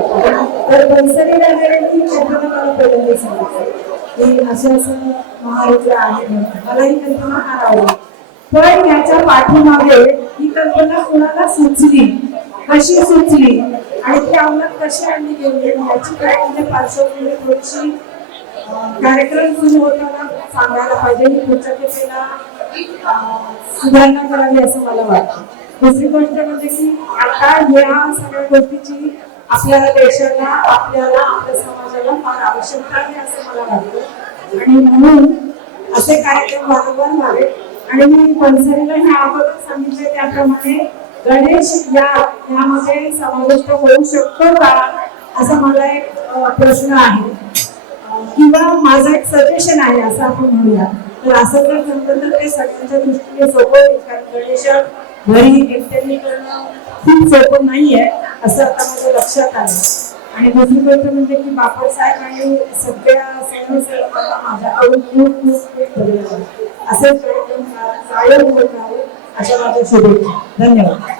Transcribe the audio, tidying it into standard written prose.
तर बनसरी वगैरे कल्पना मला पहिल्यांदा सांगितलं की असं महारुद्र आहे. मला ही कल्पना फार आवडली. पण याच्या पाठीमागे ही कल्पना कुणाला सुचली, कशी सुचली आणि ती अंमलात कशी आणली गेली याची काय पार्श्वभूमी थोडीशी कार्यक्रम सुरू होताना सांगायला पाहिजे. ही पुढच्या खेपेला सुधारणा करावी असं मला वाटतं. दुसरी गोष्ट म्हणजे की आता या सगळ्या गोष्टीची आपल्याला देशाला, आपल्याला, आपल्या समाजाला फार आवश्यकता आहे असं मला वाटतं. आणि म्हणून असे कार्यक्रम वारंवार व्हावे. आणि मी बनसरीला ह्या अगोदर सांगितले त्याप्रमाणे गणेश यामध्ये समाविष्ट होऊ शकतो का असा मला एक प्रश्न आहे किंवा माझं एक सजेशन आहे असं आपण म्हणूया. तर असं जर जमलं तर ते सगळ्यांच्या दृष्टीने सोपं होईल. कारण गणेश घरी एकट्याने करणं खूप सोपं नाहीये असं आता माझ्या लक्षात आलं. आणि दुसरी गोष्ट म्हणजे की बापट साहेब आणि सगळ्या स्वयंसेवकांना माझ्याकडून खूप खूप खूप धन्यवाद. असेच कार्यक्रम कायम होत राहावे अशा माझ्या शुभेच्छा. धन्यवाद.